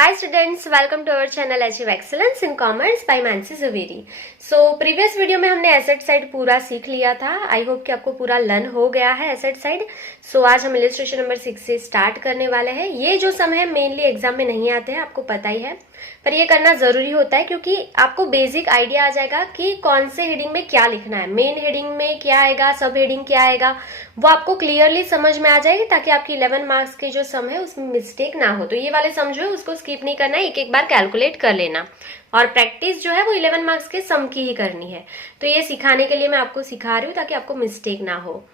Hi students, welcome to our channel Achieve Excellence in Commerce by Mansi Zaveri. So previous video में हमने asset side पूरा सीख लिया था. आई होप कि आपको पूरा लर्न हो गया है एसेट साइड. सो आज हम इलस्ट्रेशन नंबर 6 से स्टार्ट करने वाले हैं. ये जो सम है मेनली एग्जाम में नहीं आते हैं, आपको पता ही है, पर ये करना जरूरी होता है क्योंकि आपको बेसिक आइडिया आ जाएगा कि कौन से हेडिंग में क्या लिखना है, मेन हेडिंग में क्या आएगा, सब हेडिंग क्या आएगा, वो आपको क्लियरली समझ में आ जाएगी ताकि आपकी 11 मार्क्स के जो सम है उसमें मिस्टेक ना हो. तो ये वाले सम जो है उसको स्किप नहीं करना है, एक एक बार कैलकुलेट कर लेना और प्रैक्टिस जो है वो 11 मार्क्स के सम की ही करनी है. तो ये सिखाने के लिए मैं आपको सिखा रही हूँ ताकि आपको मिस्टेक ना हो.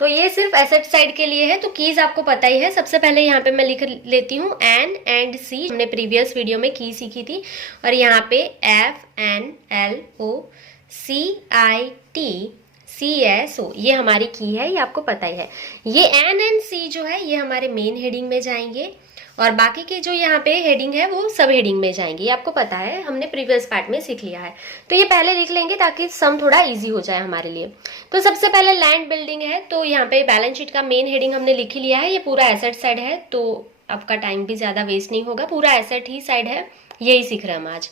तो ये सिर्फ एसेट साइड के लिए है. तो कीज आपको पता ही है. सबसे पहले यहाँ पे मैं लिख लेती हूँ एन एंड सी. हमने प्रीवियस वीडियो में की सीखी थी. और यहाँ पे FNLOCITCSO ये हमारी की है, ये आपको पता ही है. ये एन एंड सी जो है ये हमारे मेन हेडिंग में जाएंगे और बाकी के जो यहाँ पे हेडिंग है वो सब हेडिंग में जाएंगे. ये आपको पता है, हमने प्रीवियस पार्ट में सीख लिया है. तो ये पहले लिख लेंगे ताकि सम थोड़ा इजी हो जाए हमारे लिए. तो सबसे पहले लैंड बिल्डिंग है. तो यहाँ पे बैलेंस शीट का मेन हेडिंग हमने लिख ही लिया है. ये पूरा एसेट साइड है तो आपका टाइम भी ज्यादा वेस्ट नहीं होगा, पूरा एसेट ही साइड है, यही सीख रहे हैं हम आज.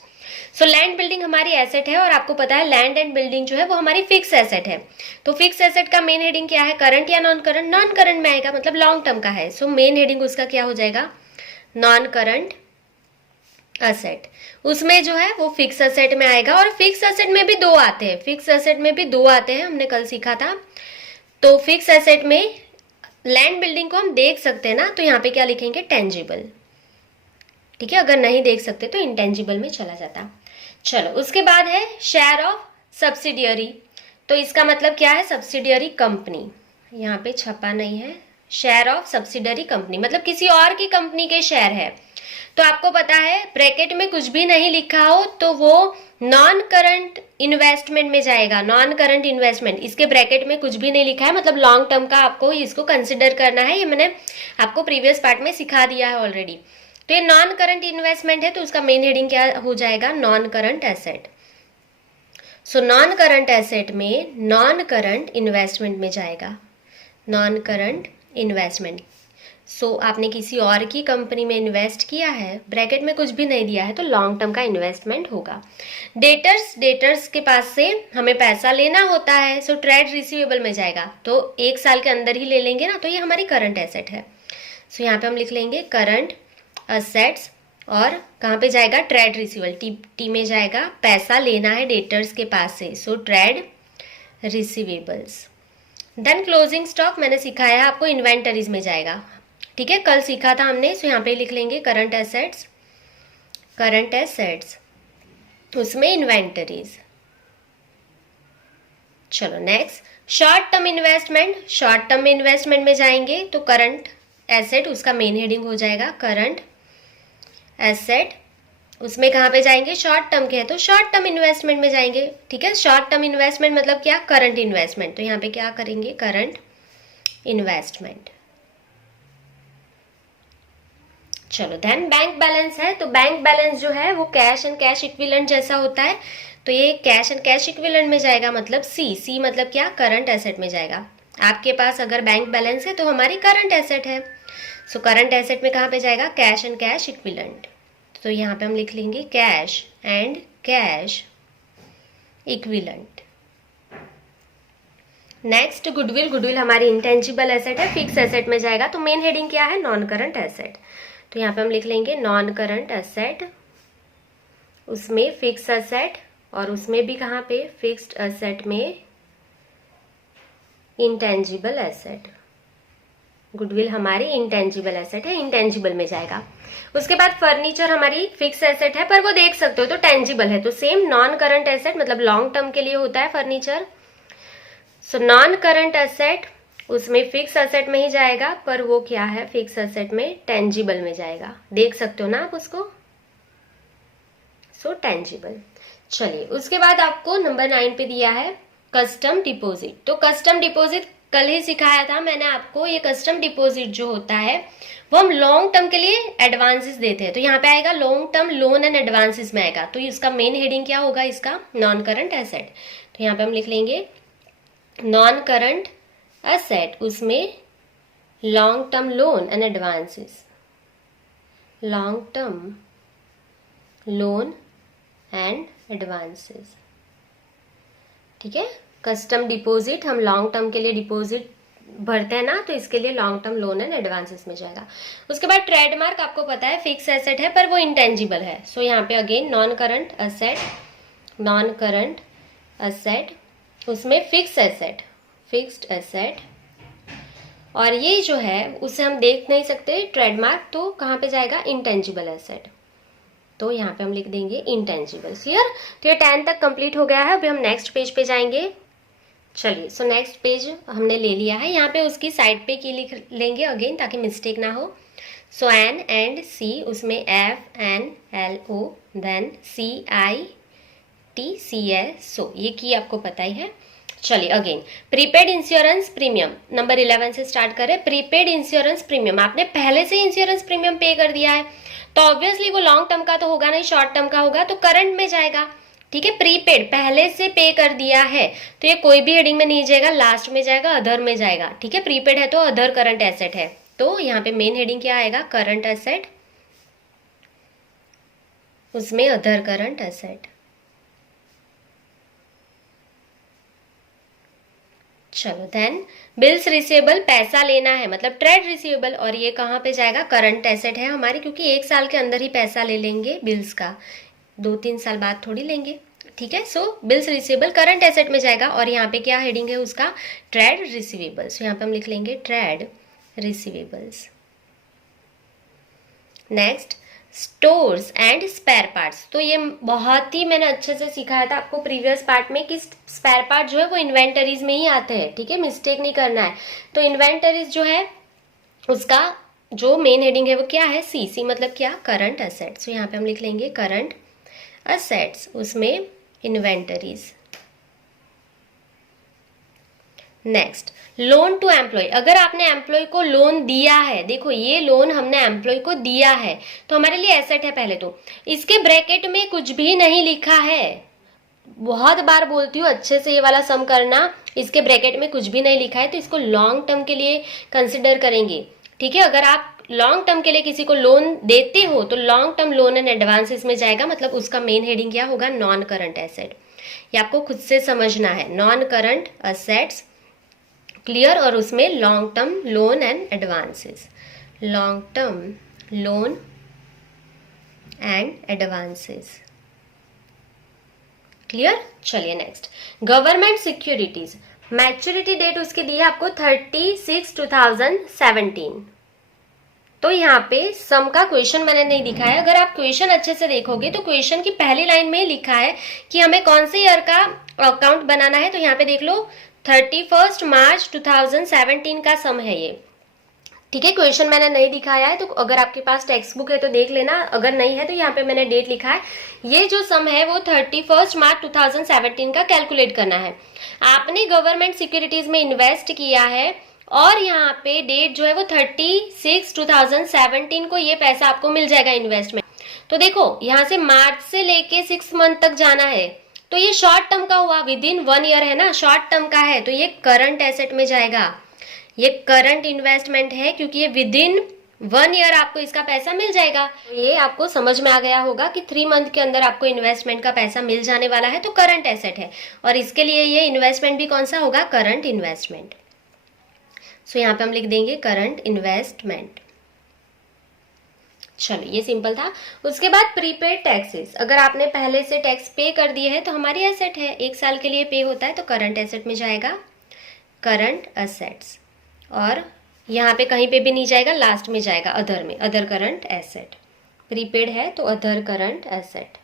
सो लैंड बिल्डिंग हमारी एसेट है और आपको पता है लैंड एंड बिल्डिंग जो है वो हमारी फिक्स एसेट है. तो फिक्स एसेट का मेन हेडिंग क्या है, करंट या नॉन करंट? नॉन करंट में आएगा, मतलब लॉन्ग टर्म का है. सो मेन हेडिंग उसका क्या हो जाएगा, नॉन करंट असेट. उसमें जो है वो फिक्स असेट में आएगा. और फिक्स असेट में भी दो आते हैं, फिक्स असेट में भी दो आते हैं, हमने कल सीखा था. तो फिक्स असेट में लैंड बिल्डिंग को हम देख सकते हैं ना, तो यहाँ पे क्या लिखेंगे, टेंजिबल. ठीक है, अगर नहीं देख सकते तो इंटेंजिबल में चला जाता. चलो उसके बाद है शेयर ऑफ सब्सिडियरी. तो इसका मतलब क्या है, सब्सिडियरी कंपनी. यहाँ पे छपा नहीं है. शेयर ऑफ सब्सिडरी कंपनी मतलब किसी और की कंपनी के शेयर है. तो आपको पता है ब्रैकेट में कुछ भी नहीं लिखा हो तो वो नॉन करंट इन्वेस्टमेंट में जाएगा. नॉन करंट इन्वेस्टमेंट, इसके ब्रैकेट में कुछ भी नहीं लिखा है, मतलब लॉन्ग टर्म का आपको इसको कंसिडर करना है. ये मैंने आपको प्रीवियस पार्ट में सिखा दिया है ऑलरेडी. तो ये नॉन करंट इन्वेस्टमेंट है तो उसका मेन हेडिंग क्या हो जाएगा, non current asset. So non current asset में नॉन करंट इन्वेस्टमेंट में जाएगा, नॉन करंट इन्वेस्टमेंट. सो आपने किसी और की कंपनी में इन्वेस्ट किया है, ब्रैकेट में कुछ भी नहीं दिया है, तो लॉन्ग टर्म का इन्वेस्टमेंट होगा. डेटर्स के पास से हमें पैसा लेना होता है, सो ट्रेड रिसीवेबल में जाएगा. तो एक साल के अंदर ही ले लेंगे ना, तो ये हमारी करंट एसेट है. सो यहाँ पे हम लिख लेंगे करंट असेट्स और कहाँ पे जाएगा, ट्रेड रिसीवेबल. टी में जाएगा, पैसा लेना है डेटर्स के पास से, so trade receivables. Then closing stock मैंने सिखाया है आपको, इन्वेंटरीज में जाएगा. ठीक है, कल सीखा था हमने. सो यहाँ पे लिख लेंगे करंट एसेट्स, करंट एसेट्स उसमें इन्वेंटरीज. चलो next, short term investment. Short term investment में जाएंगे तो करंट एसेट उसका मेन हेडिंग हो जाएगा, करंट एसेट. उसमें कहाँ पे जाएंगे, शॉर्ट टर्म के है तो शॉर्ट टर्म इन्वेस्टमेंट में जाएंगे. ठीक है, शॉर्ट टर्म इन्वेस्टमेंट मतलब क्या, करंट इन्वेस्टमेंट. तो यहाँ पे क्या करेंगे, करंट इन्वेस्टमेंट. चलो देन बैंक बैलेंस है. तो बैंक बैलेंस जो है वो कैश एंड कैश इक्विवेलेंट जैसा होता है. तो ये कैश एंड कैश इक्विवेलेंट में जाएगा, मतलब सी मतलब क्या, करंट एसेट में जाएगा. आपके पास अगर बैंक बैलेंस है तो हमारी करंट एसेट है. सो करंट एसेट में कहाँ पे जाएगा, कैश एंड कैश इक्विवेलेंट. तो यहाँ पे हम लिख लेंगे cash and cash equivalent. Next goodwill. Goodwill हमारी इंटेंजिबल एसेट है, फिक्स एसेट में जाएगा. तो मेन हेडिंग क्या है, नॉन करंट एसेट. तो यहाँ पे हम लिख लेंगे नॉन करंट एसेट, उसमें फिक्स एसेट और उसमें भी कहाँ पे, फिक्स्ड एसेट में इंटेंजिबल एसेट. गुडविल हमारी इंटेंजिबल एसेट है, इंटेंजिबल में जाएगा. उसके बाद फर्नीचर हमारी फिक्स एसेट है पर वो देख सकते हो तो टेंजिबल है. तो सेम नॉन करंट एसेट मतलब लॉन्ग टर्म के लिए होता है furniture. So non current asset उसमें फिक्स एसेट में ही जाएगा पर वो क्या है, फिक्स एसेट में टेंजिबल में जाएगा. देख सकते हो ना आप उसको. सो टेंजिबल. चलिए उसके बाद आपको नंबर 9 पे दिया है कस्टम डिपॉजिट. तो कस्टम डिपॉजिट कल ही सिखाया था मैंने आपको. ये कस्टम डिपॉजिट जो होता है वो हम लॉन्ग टर्म के लिए एडवांसेस देते हैं. तो यहाँ पे आएगा long term loan and advances में आएगा. तो इसका मेन हेडिंग क्या होगा, इसका नॉन करंट एसेट. तो यहाँ पे हम लिख लेंगे नॉन करंट एसेट, उसमें long term loan and advances. Long term loan and advances. ठीक है, कस्टम डिपॉजिट, हम लॉन्ग टर्म के लिए डिपॉजिट भरते हैं ना, तो इसके लिए long term loan and advances में जाएगा। उसके बाद ट्रेडमार्क आपको पता है फिक्स एसेट है पर वो इंटेंजिबल है, सो यहाँ पे again non current asset, non current asset, उसमें फिक्स एसेट, फिक्स्ड एसेट, और ये जो है उसे हम देख नहीं सकते ट्रेडमार्क, तो कहाँ पे जाएगा, इंटेंजिबल एसेट, तो यहाँ पे हम लिख देंगे इंटेंजिबल। क्लियर, तो ये 10 तक कंप्लीट हो गया है। अभी हम नेक्स्ट पेज पे जाएंगे। चलिए, सो नेक्स्ट पेज हमने ले लिया है, यहाँ पे उसकी साइड पे की लिख लेंगे अगेन ताकि मिस्टेक ना हो। सो एन एंड सी, उसमें F N L O, then C I T C S, so ये की आपको पता ही है। चलिए again, prepaid insurance premium, number 11 से स्टार्ट करें। प्रीपेड इंश्योरेंस प्रीमियम, आपने पहले से इंश्योरेंस प्रीमियम पे कर दिया है तो ऑब्वियसली वो लॉन्ग टर्म का तो होगा नहीं, शॉर्ट टर्म का होगा, तो करंट में जाएगा। ठीक है, प्रीपेड पहले से पे कर दिया है तो ये कोई भी हेडिंग में नहीं जाएगा, लास्ट में जाएगा, अदर में जाएगा। ठीक है, प्रीपेड है तो अदर करंट एसेट है, तो यहाँ पे मेन हेडिंग क्या आएगा, करंट एसेट, उसमें अदर करंट एसेट। चलो देन बिल्स रिसीवेबल, पैसा लेना है मतलब ट्रेड रिसीवेबल, और ये कहाँ पे जाएगा, करंट एसेट है हमारी, क्योंकि 1 साल के अंदर ही पैसा ले लेंगे बिल्स का, 2-3 साल बाद थोड़ी लेंगे। ठीक है, सो बिल्स रिसीवेबल करंट एसेट में जाएगा, और यहाँ पे क्या हेडिंग है उसका, ट्रेड रिसीवेबल्स, यहाँ पे हम लिख लेंगे trade receivables. Next, stores and spare parts, तो ये बहुत ही मैंने अच्छे से सिखाया था आपको प्रीवियस पार्ट में कि स्पेयर पार्ट जो है वो इन्वेंटरीज में ही आते हैं। ठीक है, मिस्टेक नहीं करना है। तो इन्वेंटरीज जो है उसका जो मेन हेडिंग है वो क्या है, सी, सी मतलब क्या, करंट असेट्स, तो यहाँ पे हम लिख लेंगे करंट असेट्स, उसमें inventories. Next, loan to employ, अगर आपने एम्प्लॉय को लोन दिया है, देखो ये लोन हमने एम्प्लॉय को दिया है तो हमारे लिए एसेट है पहले तो, इसके ब्रैकेट में कुछ भी नहीं लिखा है, बहुत बार बोलती हूँ अच्छे से ये वाला सम करना, इसके ब्रैकेट में कुछ भी नहीं लिखा है तो इसको लॉन्ग टर्म के लिए कंसिडर करेंगे। ठीक है, अगर आप लॉन्ग टर्म के लिए किसी को लोन देते हो तो long term loan and advances में जाएगा, मतलब उसका मेन हेडिंग क्या होगा, नॉन करंट एसेट। ये आपको खुद से समझना है, नॉन करंट असेट्स, क्लियर, और उसमें long term loan and advances, long term loan and advances. Clear, चलिए next, government securities, maturity date उसकी दी है आपको 30/6/2017। तो यहाँ पे सम का क्वेश्चन मैंने नहीं दिखाया, अगर आप क्वेश्चन अच्छे से देखोगे तो क्वेश्चन की पहली लाइन में लिखा है कि हमें कौन से ईयर का अकाउंट बनाना है, तो यहाँ पे देख लो 31 मार्च 2017 का सम है ये। ठीक है, क्वेश्चन मैंने नहीं दिखाया है, तो अगर आपके पास टेक्स्ट बुक है तो देख लेना, अगर नहीं है तो यहाँ पे मैंने डेट लिखा है। ये जो सम है वो 31 मार्च 2017 का कैलकुलेट करना है। आपने गवर्नमेंट सिक्योरिटीज में इन्वेस्ट किया है और यहाँ पे डेट जो है वो 30/6/2017 को ये पैसा आपको मिल जाएगा इन्वेस्टमेंट। तो देखो यहाँ से मार्च से लेके 6 मंथ तक जाना है, तो ये शॉर्ट टर्म का हुआ, विद इन 1 ईयर है ना, शॉर्ट टर्म का है, तो ये करंट एसेट में जाएगा, ये करंट इन्वेस्टमेंट है क्योंकि ये विद इन 1 ईयर आपको इसका पैसा मिल जाएगा। ये आपको समझ में आ गया होगा कि 3 मंथ के अंदर आपको इन्वेस्टमेंट का पैसा मिल जाने वाला है, तो करंट एसेट है, और इसके लिए ये इन्वेस्टमेंट भी कौन सा होगा, करंट इन्वेस्टमेंट। सो यहाँ पे हम लिख देंगे करंट इन्वेस्टमेंट। चलो ये सिंपल था। उसके बाद प्रीपेड टैक्सेस, अगर आपने पहले से टैक्स पे कर दिए है तो हमारी एसेट है, 1 साल के लिए पे होता है तो करंट एसेट में जाएगा, करंट असेट्स, और यहाँ पे कहीं पे भी नहीं जाएगा, लास्ट में जाएगा अदर में, अदर करंट एसेट। प्रीपेड है तो अदर करंट एसेट।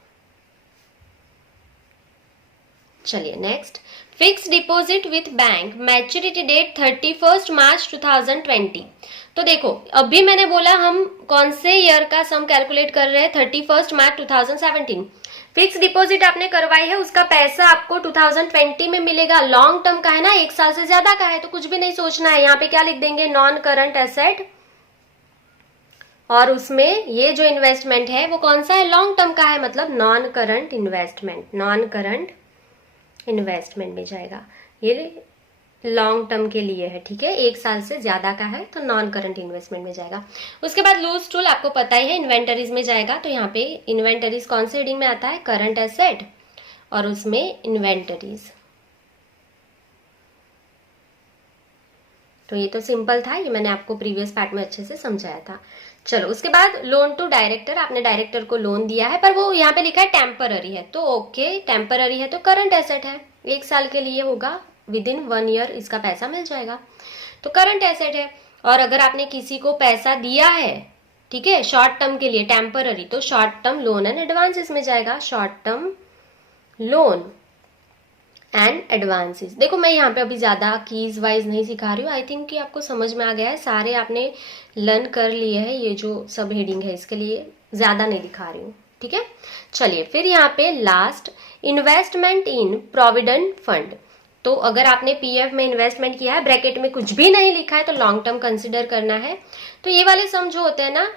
चलिए next, fix deposit with bank, maturity date 31 March 2020। तो देखो अभी मैंने बोला हम कौन से ईयर का सम कैलकुलेट कर रहे हैं, 31 मार्च 2017। फिक्स डिपॉजिट आपने करवाई है, उसका पैसा आपको 2020 में मिलेगा, लॉन्ग टर्म का है ना, 1 साल से ज्यादा का है, तो कुछ भी नहीं सोचना है, यहाँ पे क्या लिख देंगे, नॉन करंट एसेट, और उसमें ये जो इन्वेस्टमेंट है वो कौन सा है, लॉन्ग टर्म का है, मतलब non current investment, non current investment में जाएगा। ये लॉन्ग टर्म के लिए है, ठीक है, 1 साल से ज्यादा का है तो नॉन करंट इन्वेस्टमेंट में जाएगा। उसके बाद लूज टूल आपको पता ही है इन्वेंटरीज में जाएगा, तो यहाँ पे इन्वेंटरीज कौन से हेडिंग में आता है, करंट एसेट और उसमें इन्वेंटरीज। तो ये तो सिंपल था, ये मैंने आपको प्रीवियस पार्ट में अच्छे से समझाया था। चलो उसके बाद लोन टू डायरेक्टर, आपने डायरेक्टर को लोन दिया है पर वो यहाँ पे लिखा है टेम्पररी है, तो ओके टेम्पररी है तो करंट एसेट है, 1 साल के लिए होगा, विद इन 1 ईयर इसका पैसा मिल जाएगा, तो करंट एसेट है। और अगर आपने किसी को पैसा दिया है, ठीक है, शॉर्ट टर्म के लिए टेम्पररी, तो short term loan and advances में जाएगा, short term loan and advances. देखो मैं यहाँ पे अभी ज्यादा कीज वाइज नहीं सिखा रही हूँ, आई थिंक कि आपको समझ में आ गया है, सारे आपने लर्न कर लिए हैं, ये जो सब हेडिंग है इसके लिए ज्यादा नहीं दिखा रही हूँ, ठीक है। चलिए फिर यहाँ पे लास्ट, इन्वेस्टमेंट इन प्रोविडेंट फंड। तो अगर आपने पीएफ में इन्वेस्टमेंट किया है, ब्रैकेट में कुछ भी नहीं लिखा है तो लॉन्ग टर्म कंसिडर करना है। तो ये वाले सम जो होते हैं ना,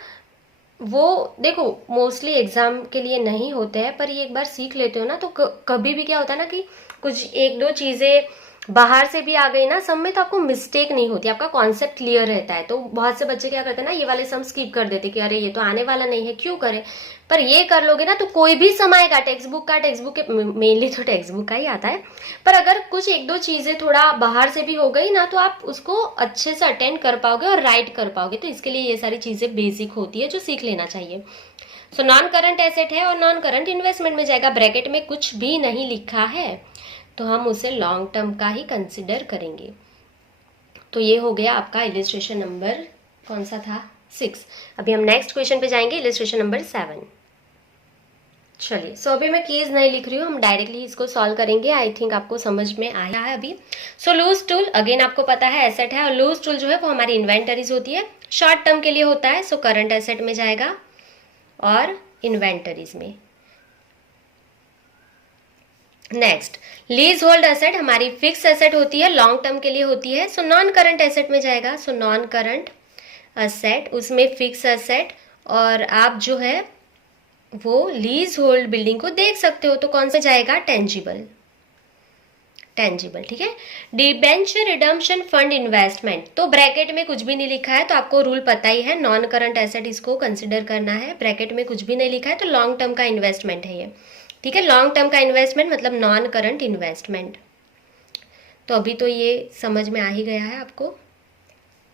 वो देखो मोस्टली एग्जाम के लिए नहीं होते हैं, पर ये एक बार सीख लेते हो ना तो कभी भी क्या होता है ना कि कुछ 1-2 चीजें बाहर से भी आ गई ना सम में, तो आपको मिस्टेक नहीं होती, आपका कॉन्सेप्ट क्लियर रहता है। तो बहुत से बच्चे क्या करते हैं ना, ये वाले सम स्किप कर देते कि अरे ये तो आने वाला नहीं है क्यों करें, पर ये कर लोगे ना तो कोई भी सम आएगा, टेक्स्ट बुक के मेनली तो टेक्स्ट बुक का ही आता है, पर अगर कुछ 1-2 चीजें थोड़ा बाहर से भी हो गई ना तो आप उसको अच्छे से अटेंड कर पाओगे और राइट कर पाओगे। तो इसके लिए ये सारी चीजें बेसिक होती है जो सीख लेना चाहिए। सो नॉन करंट एसेट है और नॉन करंट इन्वेस्टमेंट में जाएगा, ब्रैकेट में कुछ भी नहीं लिखा है तो हम उसे लॉन्ग टर्म का ही कंसिडर करेंगे। तो ये हो गया आपका इलिस्ट्रेशन नंबर कौन सा था, 6। अभी हम नेक्स्ट क्वेश्चन पे जाएंगे, इलिस्ट्रेशन नंबर 7। चलिए सो अभी मैं कीज नहीं लिख रही हूँ, हम डायरेक्टली इसको सॉल्व करेंगे, आई थिंक आपको समझ में आया है अभी। सो लूज टूल अगेन आपको पता है एसेट है, और लूज टूल जो है वो हमारी इन्वेंटरीज होती है, शॉर्ट टर्म के लिए होता है, सो करंट एसेट में जाएगा और इन्वेंटरीज में। नेक्स्ट, लीज होल्ड एसेट हमारी फिक्स एसेट होती है, लॉन्ग टर्म के लिए होती है, सो नॉन करंट एसेट में जाएगा, सो नॉन करंट एसेट उसमें फिक्स एसेट, और आप जो है वो लीज होल्ड बिल्डिंग को देख सकते हो तो कौन सा जाएगा, टेंजिबल, टेंजिबल, ठीक है। डिबेंचर रिडम्पशन फंड इन्वेस्टमेंट, तो ब्रैकेट में कुछ भी नहीं लिखा है तो आपको रूल पता ही है, नॉन करंट एसेट इसको कंसिडर करना है, ब्रैकेट में कुछ भी नहीं लिखा है तो लॉन्ग टर्म का इन्वेस्टमेंट है ये, ठीक है, लॉन्ग टर्म का इन्वेस्टमेंट मतलब नॉन करंट इन्वेस्टमेंट। तो अभी तो ये समझ में आ ही गया है आपको।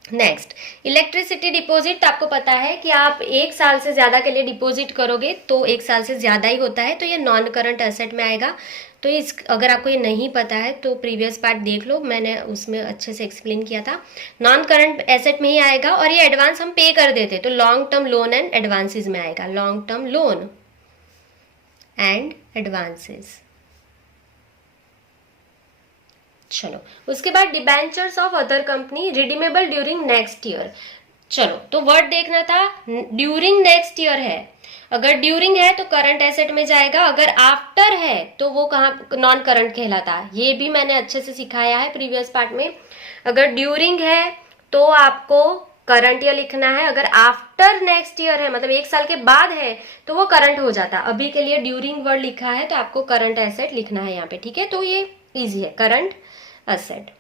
नेक्स्ट, इलेक्ट्रिसिटी डिपॉजिट, तो आपको पता है कि आप 1 साल से ज्यादा के लिए डिपॉजिट करोगे तो 1 साल से ज्यादा ही होता है, तो ये नॉन करंट एसेट में आएगा। तो इस अगर आपको ये नहीं पता है तो प्रीवियस पार्ट देख लो, मैंने उसमें अच्छे से एक्सप्लेन किया था, नॉन करंट एसेट में ही आएगा। और ये एडवांस हम पे कर देते तो long term loan and advances में आएगा, long term loan and advances. चलो उसके बाद debentures of other company redeemable during next year. चलो तो वर्ड देखना था, ड्यूरिंग नेक्स्ट ईयर है, अगर ड्यूरिंग है तो करंट एसेट में जाएगा, अगर आफ्टर है तो वो कहाँ नॉन करंट कहलाता है, ये भी मैंने अच्छे से सिखाया है प्रीवियस पार्ट में। अगर ड्यूरिंग है तो आपको करंट ईयर लिखना है, अगर आफ्टर नेक्स्ट ईयर है मतलब 1 साल के बाद है तो वो करंट हो जाता है। अभी के लिए ड्यूरिंग वर्ड लिखा है तो आपको करंट एसेट लिखना है यहाँ पे, ठीक है, तो ये इजी है, करंट एसेट।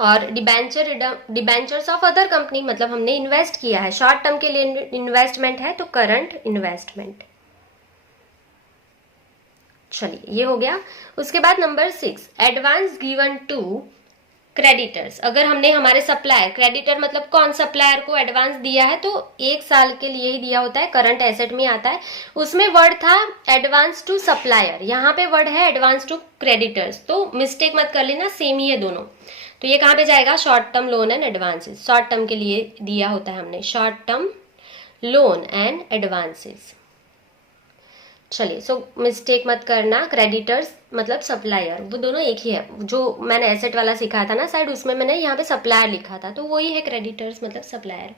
और डिबेंचर्स ऑफ अदर कंपनी मतलब हमने इन्वेस्ट किया है, शॉर्ट टर्म के लिए इन्वेस्टमेंट है तो करंट इन्वेस्टमेंट। चलिए ये हो गया। उसके बाद नंबर 6, एडवांस गिवन टू क्रेडिटर्स, अगर हमने हमारे सप्लायर, क्रेडिटर मतलब कौन, सप्लायर को एडवांस दिया है तो 1 साल के लिए ही दिया होता है, करंट एसेट में आता है। उसमें वर्ड था एडवांस टू सप्लायर, यहाँ पे वर्ड है एडवांस टू क्रेडिटर्स, तो मिस्टेक मत कर लेना, सेम ही है दोनों। तो ये कहाँ पे जाएगा, short term loan and advances, short term के लिए दिया होता है हमने, short term loan and advances. चलिए सो मिस्टेक मत करना, क्रेडिटर्स मतलब सप्लायर, वो दोनों एक ही है, जो मैंने एसेट वाला सिखाया था ना साइड, उसमें मैंने यहाँ पे सप्लायर लिखा था तो वही है क्रेडिटर्स मतलब सप्लायर।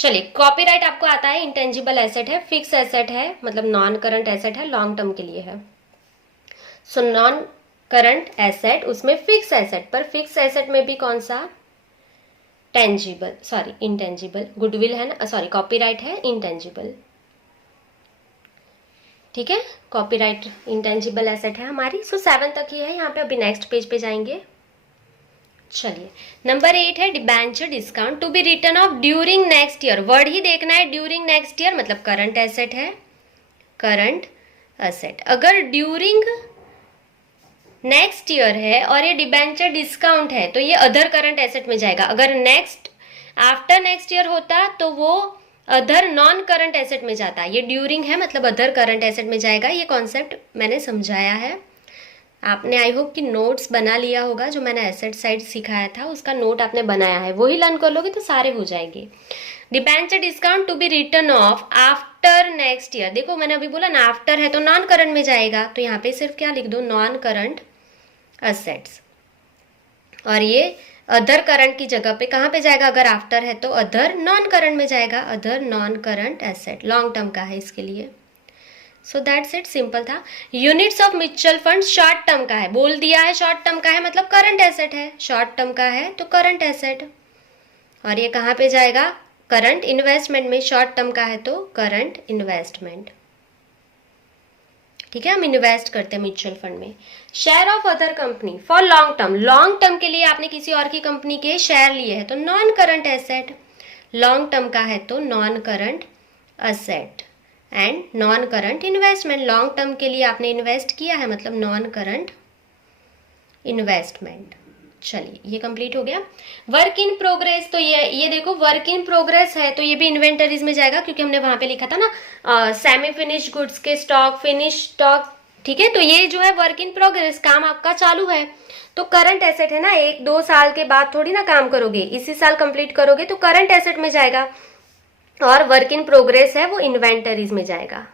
चलिए कॉपीराइट आपको आता है, इंटेंजिबल एसेट है, फिक्स एसेट है मतलब नॉन करंट एसेट है, लॉन्ग टर्म के लिए है। सो नॉन करंट एसेट उसमें फिक्स एसेट, पर फिक्स एसेट में भी कौन सा, टेंजिबल, सॉरी इंटेंजिबल, गुडविल है ना, सॉरी कॉपीराइट है इंटेंजिबल, ठीक है, कॉपीराइट इंटेंजिबल एसेट है हमारी। सो 7 तक ही है यहाँ पे, अभी नेक्स्ट पेज पे जाएंगे। चलिए, नंबर 8 है debenture discount to be written off during next year. Word ही देखना है, ड्यूरिंग नेक्स्ट ईयर मतलब करंट एसेट है, करंट एसेट। अगर ड्यूरिंग नेक्स्ट ईयर है और ये डिबेंचर डिस्काउंट है तो ये अदर करंट एसेट में जाएगा। अगर नेक्स्ट आफ्टर नेक्स्ट ईयर होता तो वो अदर नॉन करंट एसेट में जाता। ये ड्यूरिंग है मतलब अदर करंट एसेट में जाएगा। ये कॉन्सेप्ट मैंने समझाया है, आपने आई होप कि नोट्स बना लिया होगा। जो मैंने एसेट साइड सिखाया था उसका नोट आपने बनाया है, वही लर्न कर लोगे तो सारे हो जाएंगे। Debenture discount to be written off after next year. देखो मैंने अभी बोला ना आफ्टर है तो नॉन करंट में जाएगा, तो यहाँ पे सिर्फ क्या लिख दो, नॉन करंट असेट्स। और ये अदर करंट की जगह पे कहाँ पे जाएगा, अगर आफ्टर है तो अदर नॉन करंट में जाएगा, other non current asset, long term का है इसके लिए। सो दैट्स इट, सिंपल था। Units of mutual fund short term का है, बोल दिया है शॉर्ट टर्म का है मतलब करंट एसेट है, शॉर्ट टर्म का है तो करंट एसेट। और ये कहाँ पे जाएगा, करंट इन्वेस्टमेंट में, शॉर्ट टर्म का है तो करंट इन्वेस्टमेंट। ठीक है, हम इन्वेस्ट करते हैं म्यूचुअल फंड में। Share of other company for long term, long term के लिए आपने किसी और की कंपनी के शेयर लिए हैं तो non current asset, long term का है तो non current asset. And non current investment, long term के लिए आपने इन्वेस्ट किया है मतलब नॉन करंट इन्वेस्टमेंट। चलिए ये कंप्लीट हो गया। वर्क इन प्रोग्रेस, तो ये देखो वर्क इन प्रोग्रेस है तो ये भी इन्वेंटरीज में जाएगा, क्योंकि हमने वहां पे लिखा था ना सेमी फिनिश गुड्स के स्टॉक, फिनिश स्टॉक। ठीक है, तो ये जो है वर्क इन प्रोग्रेस, काम आपका चालू है तो करंट एसेट है ना, 1-2 साल के बाद थोड़ी ना काम करोगे, इसी साल कंप्लीट करोगे तो करंट एसेट में जाएगा। और वर्क इन प्रोग्रेस है वो इन्वेंटरीज में जाएगा।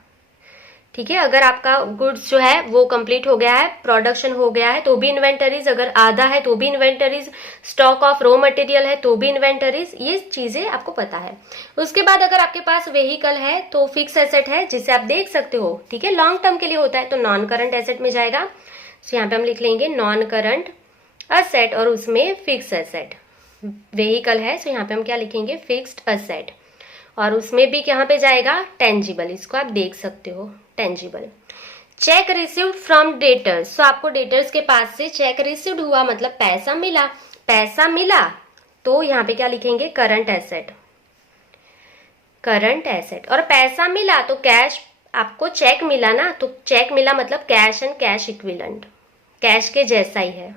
ठीक है, अगर आपका गुड्स जो है वो कंप्लीट हो गया है, प्रोडक्शन हो गया है तो भी इन्वेंटरीज, अगर आधा है तो भी inventories, stock of raw material है तो भी इन्वेंटरीज, ये चीजें आपको पता है। उसके बाद अगर आपके पास व्हीकल है तो फिक्स एसेट है जिसे आप देख सकते हो। ठीक है, लॉन्ग टर्म के लिए होता है तो नॉन करंट एसेट में जाएगा। तो यहाँ पे हम लिख लेंगे नॉन करंट असेट और उसमें फिक्स एसेट। व्हीकल है तो यहाँ पे हम क्या लिखेंगे, फिक्स्ड असेट। और उसमें भी कहाँ पे जाएगा, टेंजिबल, इसको आप देख सकते हो, tangible. Check received from debtors, तो आपको डेटर्स के पास से चेक रिसीव्ड हुआ मतलब पैसा मिला, पैसा मिला तो यहाँ पे क्या लिखेंगे, करंट एसेट, करंट एसेट। और पैसा मिला तो कैश, आपको चेक मिला ना, तो चेक मिला मतलब cash and cash equivalent, cash के जैसा ही है।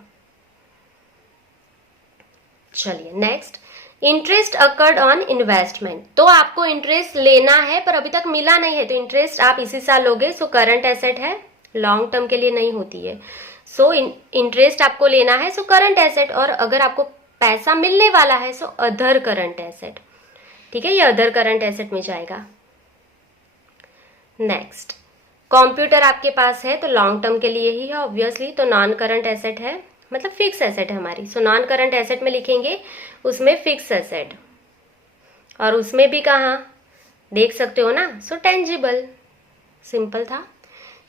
चलिए next, interest occurred on investment, तो आपको इंटरेस्ट लेना है पर अभी तक मिला नहीं है तो इंटरेस्ट आप इसी साल लोगे, सो करंट एसेट है, लॉन्ग टर्म के लिए नहीं होती है। सो इंटरेस्ट आपको लेना है सो करंट एसेट, और अगर आपको पैसा मिलने वाला है सो अदर करंट एसेट। ठीक है, ये अदर करंट एसेट में जाएगा। नेक्स्ट, कंप्यूटर आपके पास है तो लॉन्ग टर्म के लिए ही है ऑब्वियसली, तो नॉन करंट एसेट है मतलब फिक्स एसेट है हमारी। सो नॉन करंट एसेट में लिखेंगे उसमें फिक्स एसेट, और उसमें भी कहाँ देख सकते हो ना, सो टेंजिबल, सिंपल था।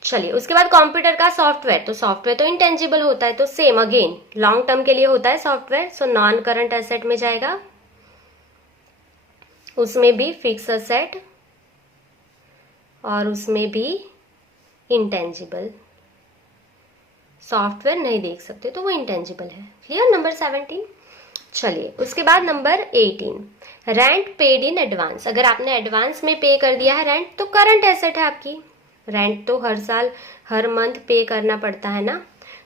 चलिए उसके बाद कंप्यूटर का सॉफ्टवेयर, तो सॉफ्टवेयर तो इंटेंजिबल होता है तो सेम अगेन लॉन्ग टर्म के लिए होता है software, so non current asset में जाएगा। उसमें भी फिक्स एसेट और उसमें भी इंटेंजिबल, सॉफ्टवेयर नहीं देख सकते तो वो इंटेंजिबल है। Clear, number 17। चलिए उसके बाद number 18, rent paid in advance, अगर आपने एडवांस में पे कर दिया है रेंट तो करंट एसेट है आपकी, रेंट तो हर साल हर मंथ पे करना पड़ता है ना,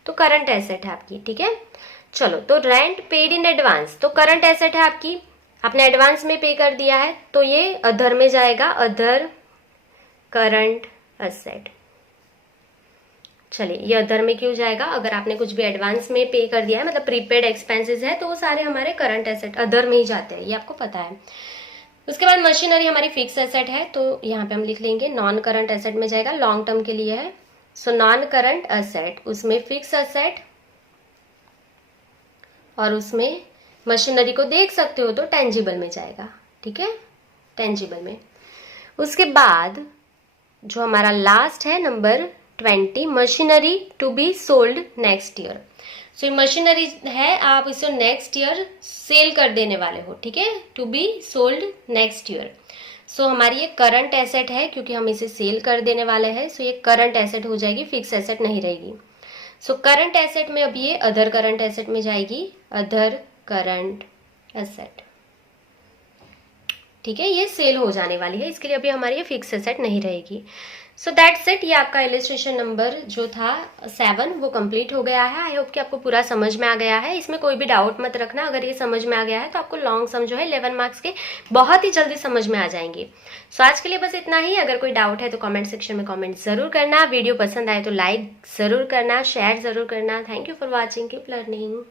तो करंट एसेट है आपकी। ठीक है, चलो तो रेंट पेड इन एडवांस तो करंट एसेट है आपकी, आपने एडवांस में पे कर दिया है तो ये अदर में जाएगा, अदर करंट एसेट। चलिए ये अदर में क्यों जाएगा, अगर आपने कुछ भी एडवांस में पे कर दिया है मतलब प्रीपेड एक्सपेंसेस है तो वो सारे हमारे करंट एसेट अदर में ही जाते हैं, ये आपको पता है। उसके बाद मशीनरी हमारी फिक्स एसेट है तो यहाँ पे हम लिख लेंगे नॉन करंट एसेट में जाएगा, लॉन्ग टर्म के लिए है। सो नॉन करंट एसेट, उसमें फिक्स एसेट और उसमें मशीनरी को देख सकते हो तो टेंजिबल में जाएगा। ठीक है, टेंजिबल में। उसके बाद जो हमारा लास्ट है number 20, machinery to be sold next year. So machinery है, आप इसे नेक्स्ट ईयर सेल कर देने वाले हो। ठीक है, to be sold next year. So हमारी ये करंट एसेट है क्योंकि हम इसे सेल कर देने वाले हैं, सो ये करंट एसेट हो जाएगी, फिक्स एसेट नहीं रहेगी। सो करंट एसेट में अभी ये अदर करंट एसेट में जाएगी, अदर करंट एसेट। ठीक है, ये सेल हो जाने वाली है, इसके लिए अभी हमारी ये फिक्स एसेट नहीं रहेगी। सो दैट्स इट, ये आपका इलस्ट्रेशन नंबर जो था 7 वो कंप्लीट हो गया है। आई होप कि आपको पूरा समझ में आ गया है, इसमें कोई भी डाउट मत रखना। अगर ये समझ में आ गया है तो आपको लॉन्ग सम जो है 11 मार्क्स के बहुत ही जल्दी समझ में आ जाएंगे। सो आज के लिए बस इतना ही। अगर कोई डाउट है तो कमेंट सेक्शन में कमेंट जरूर करना। वीडियो पसंद आए तो लाइक जरूर करना, शेयर जरूर करना। Thank you for watching, keep learning.